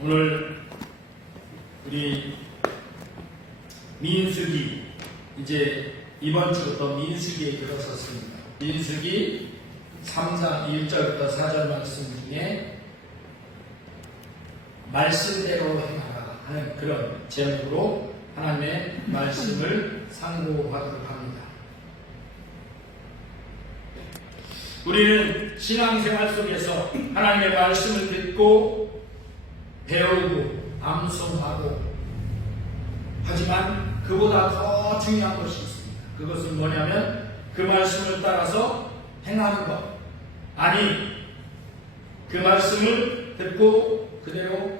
오늘 우리 민수기, 이제 이번 주부터 민수기에 들어섰습니다. 민수기 3장 1절부터 4절 말씀 중에 말씀대로 행하라 하는 그런 제목으로 하나님의 말씀을 상고하도록 합니다. 우리는 신앙생활 속에서 하나님의 말씀을 듣고 배우고 암송하고, 하지만 그보다 더 중요한 것이 있습니다. 그것은 뭐냐면 그 말씀을 따라서 행하는 것. 아니, 그 말씀을 듣고 그대로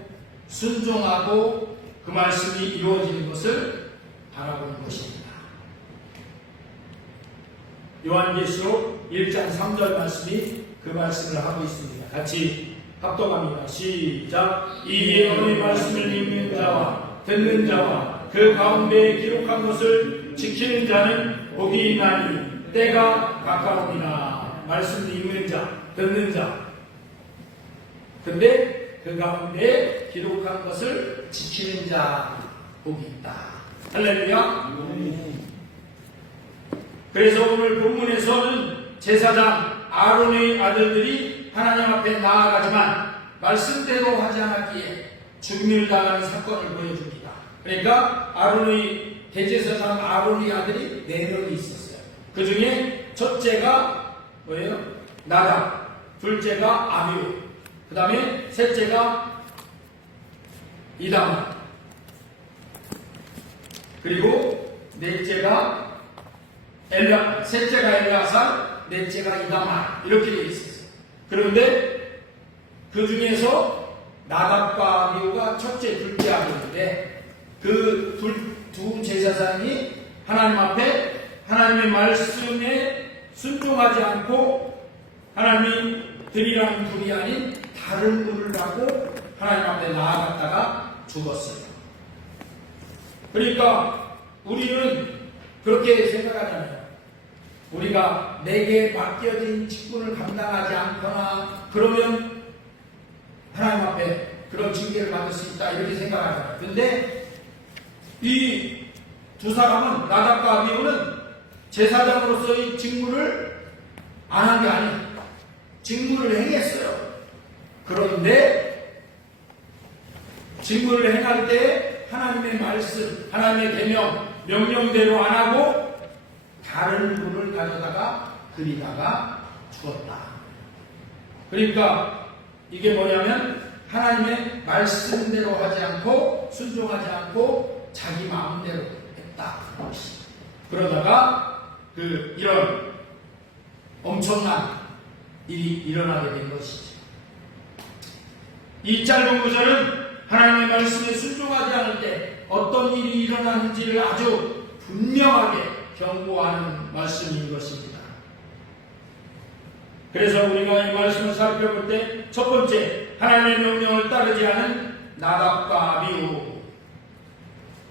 순종하고 그 말씀이 이루어지는 것을 바라보는 것입니다. 요한계시록 1장 3절 말씀이 그 말씀을 하고 있습니다. 같이 합독합니다. 시작. 이 예언의 말씀을 읽는 자와 듣는 자와 그 가운데 기록한 것을 지키는 자는 복이 있나니 때가 가까우니라. 말씀을 읽는 자, 듣는 자. 근데 그 가운데 기록한 것을 지키는 자 복이 있다. 할렐루야. 그래서 오늘 본문에서는 제사장 아론의 아들들이 하나님 앞에 나아가지만 말씀대로 하지 않았기에 죽임을 당하는 사건을 보여줍니다. 그러니까 아론의 대제사장 아론의 아들이 4명이 있었어요. 그 중에 첫째가 뭐예요? 나답, 둘째가 아비후, 그 다음에 셋째가 이다마, 그리고 셋째가 엘라살, 넷째가 이다마, 이렇게 되어 있었어요. 그런데 그 중에서 나답과 아비후가 첫째, 둘째 아비인데 그 두 제사장이 하나님 앞에 하나님의 말씀에 순종하지 않고 하나님이 들이라는 불이 아닌 다른 불을 하고 하나님 앞에 나아갔다가 죽었어요. 그러니까 우리는 그렇게 생각하잖아요. 우리가 내게 맡겨진 직분을 감당하지 않거나 그러면 하나님 앞에 그런 징계를 받을 수 있다, 이렇게 생각하잖아요. 근데 이 두 사람은, 나답과 아비후는 제사장으로서의 직무를 안 한 게 아니에요. 직무를 행했어요. 그런데 직무를 행할 때 하나님의 말씀, 하나님의 계명, 명령대로 안 하고 다른 불을 가져다가 그리다가 죽었다. 그러니까 이게 뭐냐면 하나님의 말씀대로 하지 않고 순종하지 않고 자기 마음대로 했다. 그러다가 이런 엄청난 일이 일어나게 된 것이죠. 이 짧은 구절은 하나님의 말씀에 순종하지 않을 때 어떤 일이 일어나는지를 아주 분명하게 경고하는 말씀인 것입니다. 그래서 우리가 이 말씀을 살펴볼 때 첫 번째, 하나님의 명령을 따르지 않은 나답과 아비후.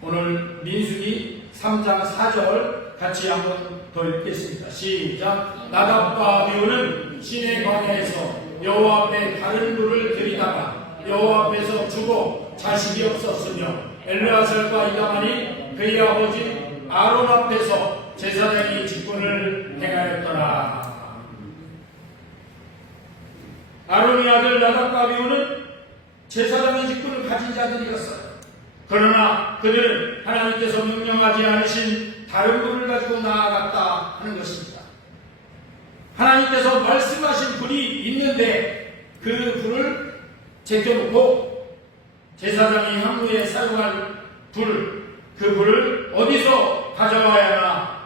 오늘 민수기 3장 4절 같이 한번 더 읽겠습니다. 시작. 나답과 아비후는 시내 광야에서 여호와 앞에 다른 불을 들이다가 여호와 앞에서 죽어 자식이 없었으며 엘르아살과 이다만이 그의 아버지 아론 앞에서 제사장의 직분을 행하였더라. 아론의 아들 나답과 아비후는 제사장의 직분을 가진 자들이었어요. 그러나 그들은 하나님께서 명령하지 않으신 다른 불을 가지고 나아갔다 하는 것입니다. 하나님께서 말씀하신 불이 있는데 그 불을 제껴놓고 제사장이 향후에 사용할 불, 그 불을 어디서 가져와야 하나?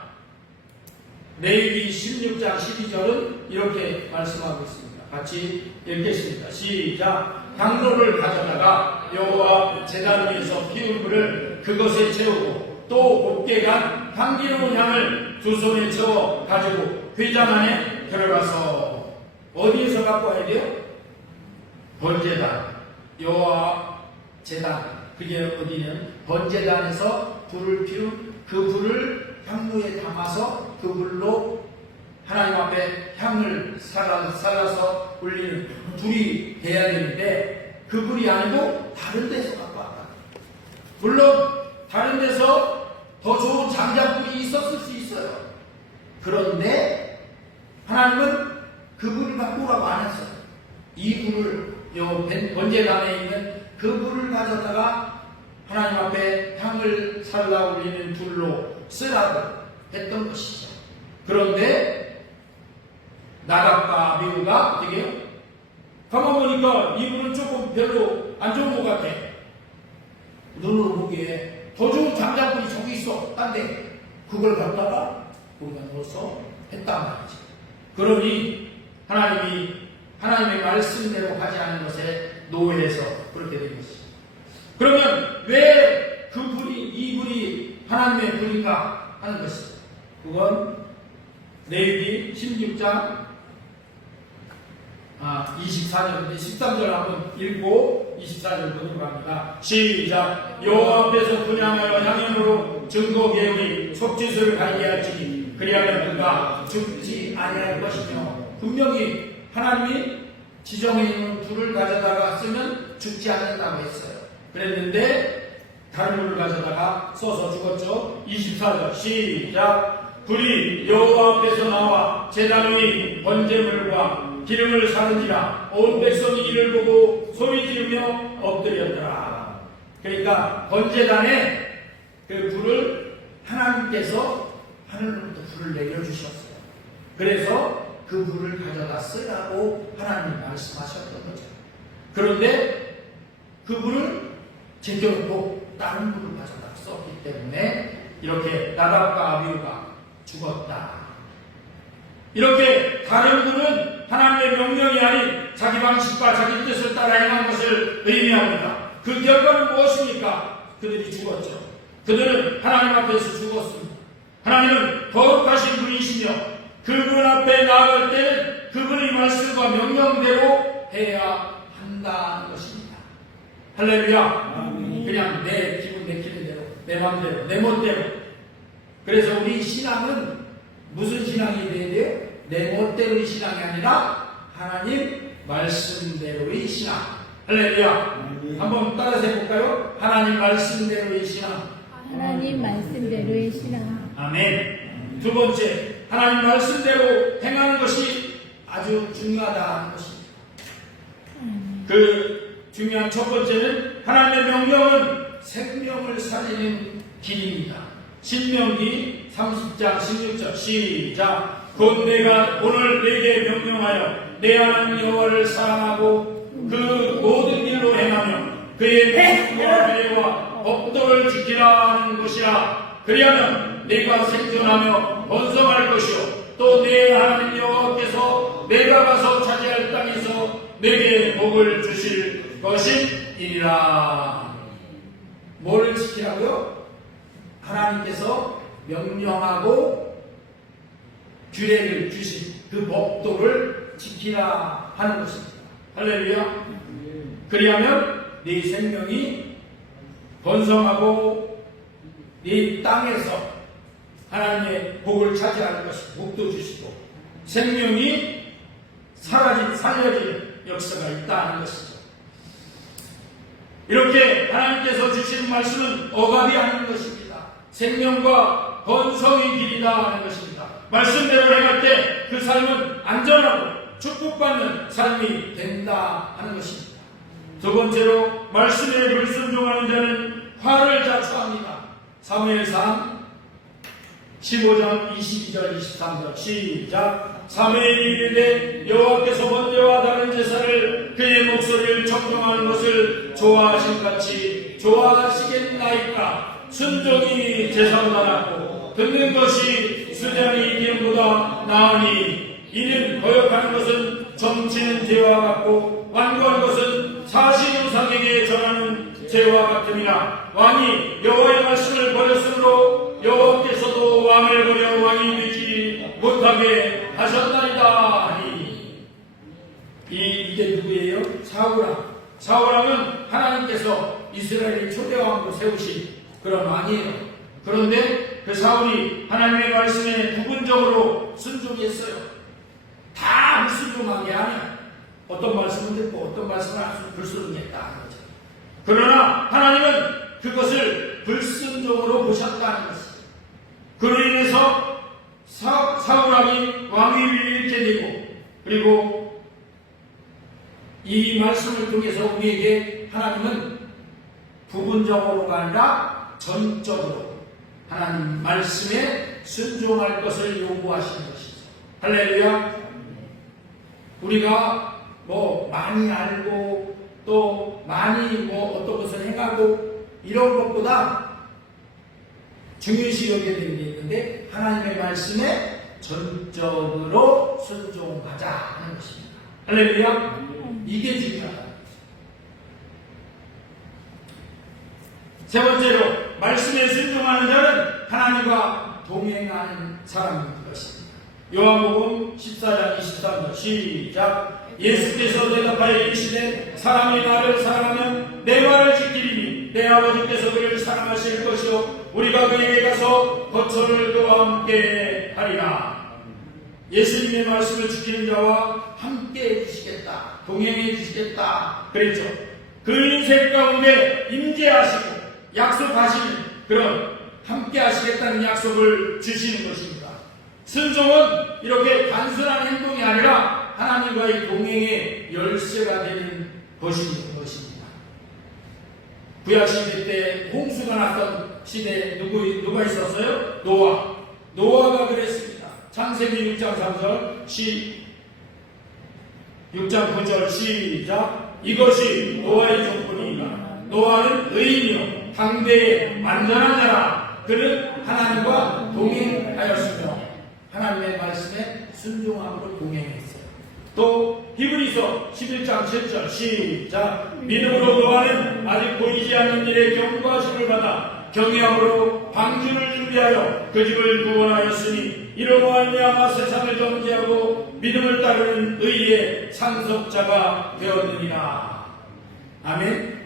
레위기 16장 12절은 이렇게 말씀하고 있습니다. 같이 읽겠습니다. 시작. 향로를 가져다가 여호와 제단 위에서 피운 불을 그것에 채우고 또 곱게 간 향기로운 향을 두 손에 채워 가지고 회장 안에 들어가서, 어디에서 갖고 와야 돼요? 번제단, 여호와 제단, 그게 어디냐면 번제단에서 불을 피운 그 불을 향로에 담아서 그 불로 하나님 앞에 향을 살라서 올리는 불이 돼야 되는데 그 불이 아니고 다른 데서 갖고 왔다. 물론 다른 데서 더 좋은 장작불이 있었을 수 있어요. 그런데 하나님은 그 불을 갖고 오라고 안 했어요. 이 불을 번제단에 있는 그 불을 가져다가 하나님 앞에 향을 살라 올리는 불로 쓰라고 했던 것이죠. 그런데 나답과 아비후가 어떻게 해요? 가만 보니까 이 불은 조금 별로 안 좋은 것 같아. 눈으로 보기에 더 좋은 장작불이 저기 있어. 딴데 그걸 갖다가 우리가 넣어서 했단 말이죠. 그러니 하나님의 말씀대로 하지 않은 것에 노예해서 그렇게 된 것이죠. 그러면 왜 이 불이 하나님의 불인가 하는 것이죠. 그건 레위기 16장 24절, 13절 한번 읽고 24절 보도록 합니다. 시작. 여호와 앞에서 분향하여 향연으로 증거 계우니 속죄소를 가리게 할지니 그리하면 그가 죽지 아니할 것이며, 분명히 하나님이 지정해 있는 불을 가져다가 쓰면 죽지 않는다고 했어요. 그랬는데 다른 불을 가져다가 써서 죽었죠. 24절 시작. 불이 여호와 앞에서 나와 제단 위에 번제물과 기름을 사는지라 온 백성이 이를 보고 소리 지르며 엎드렸더라. 그러니까 번제단에 그 불을 하나님께서 하늘로부터 불을 내려주셨어요. 그래서 그 불을 가져다 쓰라고 하나님이 말씀하셨던 거죠. 그런데 그 불을 제껴놓고 다른 불을 가져다 썼기 때문에 이렇게 나답과 아비후가 죽었다. 이렇게 다른 불은 하나님의 명령이 아닌 자기 방식과 자기 뜻을 따라 행한 것을 의미합니다. 그 결과는 무엇입니까? 그들이 죽었죠. 그들은 하나님 앞에서 죽었습니다. 하나님은 거룩하신 분이시며 그분 앞에 나아갈 때는 그분의 말씀과 명령대로 해야 한다는 것입니다. 할렐루야. 그냥 내 기분 내키는 대로, 내 마음대로, 내 멋대로. 그래서 우리 신앙은 무슨 신앙이 돼야 돼요? 내 멋대로의 신앙이 아니라 하나님 말씀대로의 신앙. 할렐루야. 한번 따라서 해볼까요? 하나님 말씀대로의 신앙. 하나님 말씀대로의 신앙. 아멘. 두 번째, 하나님 말씀대로 행하는 것이 아주 중요하다는 것입니다. 그 중요한 첫 번째는 하나님의 명령은 생명을 살리는 길입니다. 신명기 30장 16절 시작. 곧 내가 오늘 내게 명령하여 내 하나님 여호와를 사랑하고 그 모든 길로 행하며 그의 명령과 계명과 법도를 지키라 하는 것이라. 그리하면 내가 생존하며 번성할 것이요 또 내 하나님 여호와께서 내가 가서 차지할 땅에서 내게 복을 주실 것이니라. 뭐를 지키라고요? 하나님께서 명령하고 규례를 주신 그 법도를 지키라 하는 것입니다. 할렐루야. 그리하면 네 생명이 번성하고 네 땅에서 하나님의 복을 차지할 것이고 복도 주시고 생명이 살려지는 역사가 있다는 것이죠. 이렇게 하나님께서 주시는 말씀은 억압이 아닌 것입니다. 생명과 번성의 길이다 하는 것입니다. 말씀대로 행할 때 그 삶은 안전하고 축복받는 삶이 된다 하는 것입니다. 두 번째로 말씀에 불순종하는 자는 화를 자초합니다. 사무엘상 15장 22절 23절 시작. 사무엘이 이르되 여호와께서 번제와 다른 제사를 그의 목소리를 청종하는 것을 좋아하신 같이 좋아하시겠나이까. 순종이 제사보다 낫고 듣는 것이 수장이 기름보다 나으니 이는 거역하는 것은 점치는 죄와 같고 완고한 것은 사실우상에게 전하는 죄와 같음이라. 왕이 여호와의 말씀을 버렸으므로 여호와께서도 왕을 버려 왕이 되지 못하게 하셨나이다 하니. 이게 누구예요? 사울왕은 하나님께서 이스라엘의 초대왕으로 세우신 그런 왕이에요. 그런데 그 사울이 하나님의 말씀에 부분적으로 순종했어요. 다 불순종한 게 아니야. 어떤 말씀은 듣고 어떤 말씀을 불순종했다 하는 거죠. 그러나 하나님은 그것을 불순종으로 보셨다는 것이죠. 그로 인해서 사울왕이 왕위를 잃게 되고, 그리고 이 말씀을 통해서 우리에게 하나님은 부분적으로가 아니라 전적으로 하나님 말씀에 순종할 것을 요구하시는 것이죠. 할렐루야. 우리가 많이 알고 또 많이 어떤 것을 행하고 이런 것보다 중요시 여겨야 되는 게 있는데, 하나님의 말씀에 전적으로 순종하자 하는 것입니다. 할렐루야. 이게 중요하다. 세 번째로, 말씀에 순종하는 자는 하나님과 동행하는 사람인 것입니다. 요한복음 14장 23절 시작. 예수께서 대답하여 이르시되 사람이 나를 사랑하면 내 말을 지키리니 내 아버지께서 그를 사랑하실 것이요 우리가 그에게 가서 거처를 그와 함께 하리라. 예수님의 말씀을 지키는 자와 함께 해주시겠다, 동행해 주시겠다 그랬죠. 그 인생 가운데 임재하시고 약속하시는 그런 함께 하시겠다는 약속을 주시는 것입니다. 순종은 이렇게 단순한 행동이 아니라 하나님과의 동행의 열쇠가 되는 것입니다. 구약시대 때 홍수가 났던 시대에 누가 있었어요? 노아가 그랬습니다. 창세기 6장 3절 6장 9절 시작. 이것이 노아의 조건이니라. 노아는 의인이요 당대의 완전한 자라. 그는 하나님과 동행하였으며 하나님의 말씀에 순종함으로 동행했어요. 또 히브리서 11장 7절 시작. 믿음으로 노아는 아직 보이지 않는 일에 경고하심을 받아 경외함으로 방주를 준비하여 그 집을 구원하였으니 이로 말미암아 세상을 정죄하고 믿음을 따르는 의의 상속자가 되었느니라. 아멘.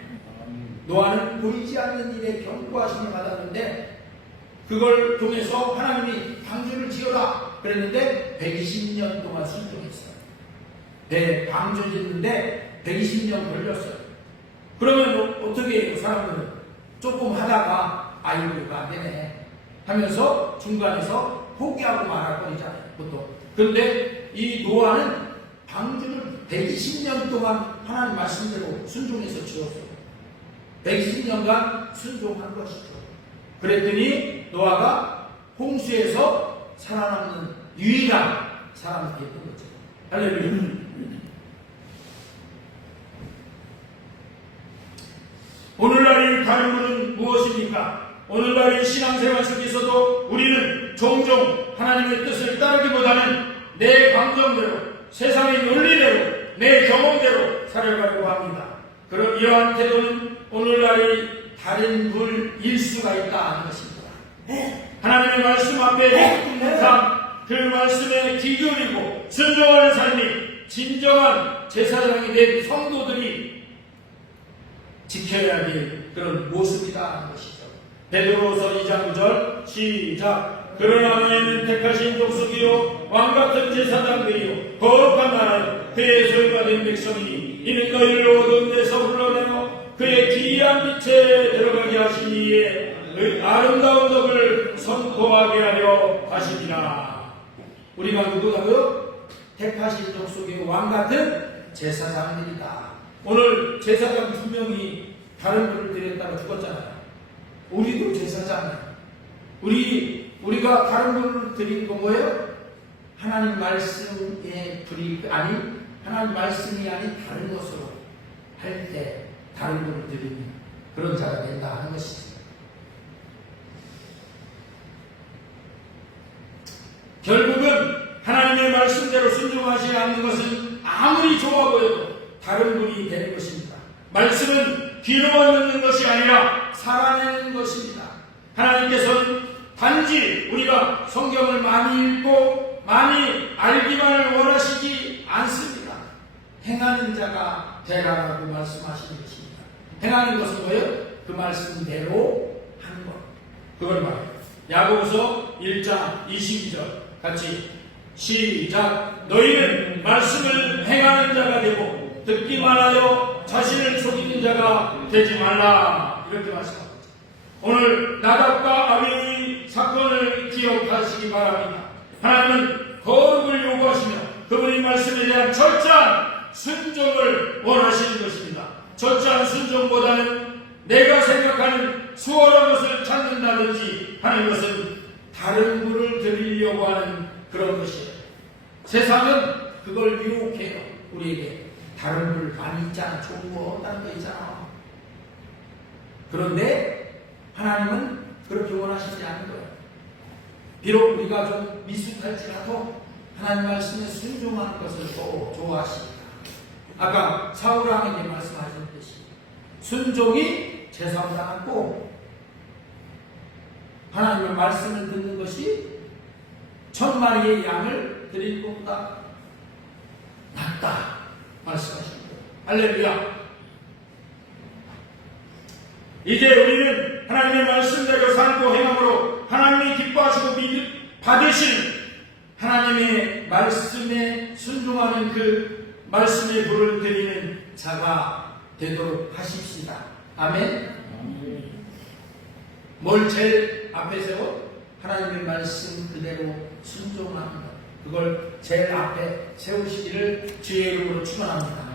노아는 보이지 않는 일에 경고하심을 받았는데 그걸 통해서 하나님이 방주를 지어라 그랬는데 120년 동안 순종했어요. 방주 짓는데 120년 걸렸어요. 그러면 어떻게 해요? 사람들은 조금 하다가 아이고 이거 안 되네 하면서 중간에서 포기하고 말할 뻔이잖아요, 보통. 그런데 이 노아는 방주를 120년 동안 하나님 말씀대로 순종해서 지었어요. 120년간 순종한 것이죠. 그랬더니 노아가 홍수에서 살아남는 유일한 사람이 됐던 거죠. 할렐루야. 오늘날 이 가르침은 무엇입니까? 오늘날 이 신앙생활 속에서도 우리는 종종 하나님의 뜻을 따르기보다는 내 감정대로, 세상의 논리대로, 내 경험대로 살아가려고 합니다. 그런 이러한 태도는 오늘날의 다른 불일 수가 있다 하는 것입니다. 하나님의 말씀 앞에 항상 그 말씀에 기울이고 순종하는 삶이 진정한 제사장이 된 성도들이 지켜야 될 그런 모습이다 하는 것이죠. 베드로서 2장 9절 시작. 그러나 너희는 택하신 족속이요 왕같은 제사장들이요 거룩한 나라요 그의 소유가 된 백성이니 이는 너희를 어두운 데서 불러내어 그의 기이한 빛에 들어가게 하신 이의 아름다운 덕을 선포하게 하려 하시니라. 우리가 누구라고요? 택하신 족속의 왕같은 제사장들이다. 오늘 제사장 2명이 다른 분을 드렸다가 죽었잖아요. 우리도 제사장이에요. 우리가 다른 분을 드린 건 뭐예요? 하나님 말씀의 불이 아니 하나님 말씀이 아닌 다른 것으로 할 때 다른 분을 드리는 그런 자가 된다 하는 것이죠. 결국은 하나님의 말씀대로 순종하지 않는 것은 아무리 좋아 보여도 다른 분이 되는 것입니다. 말씀은 귀로만 듣는 것이 아니라 살아내는 것입니다. 하나님께서는 단지 우리가 성경을 많이 읽고 많이 알기만을 원하시지 않습니다. 행하는 자가 되라고 말씀하시는 것입니다. 행하는 것은 뭐예요? 그 말씀대로 하는 것. 그걸 말해요. 야고보서 1장 22절 같이 시작. 너희는 말씀을 행하는 자가 되고 듣기만 하여 자신을 속이는 자가 되지 말라. 이렇게 말씀합니다. 오늘 나답과 아비의 사건을 기억하시기 바랍니다. 하나님은 거룩을 요구하시며 그분의 말씀에 대한 철저한 순종을 원하시는 것입니다. 철저한 순종보다는 내가 생각하는 수월한 것을 찾는다든지 하는 것은 다른 분을 드리려고 하는 그런 것이에요. 세상은 그걸 유혹해요. 우리에게 다른 분 많이 있잖아. 좋은 거 다른 거 있잖아. 그런데 하나님은 그렇게 원하시지 않는 거예요. 비록 우리가 좀 미숙할지라도 하나님 말씀에 순종하는 것을 또 좋아하십니다. 아까 사울왕에게 말씀하셨듯이 순종이 제3당하고 하나님의 말씀을 듣는 것이 1000마리의 양을 드릴 것보다 낫다 말씀하십니다. 할렐루야. 이제 우리는 하나님의 말씀대로 살고 행함으로 하나님이 기뻐하시고 받으시는 하나님의 말씀에 순종하는 그 말씀의 불을 드리는 자가 되도록 하십시다. 아멘. 뭘 제일 앞에 세워? 하나님의 말씀 그대로 순종하는 것. 그걸 제일 앞에 세우시기를 주의 이름으로 축원합니다.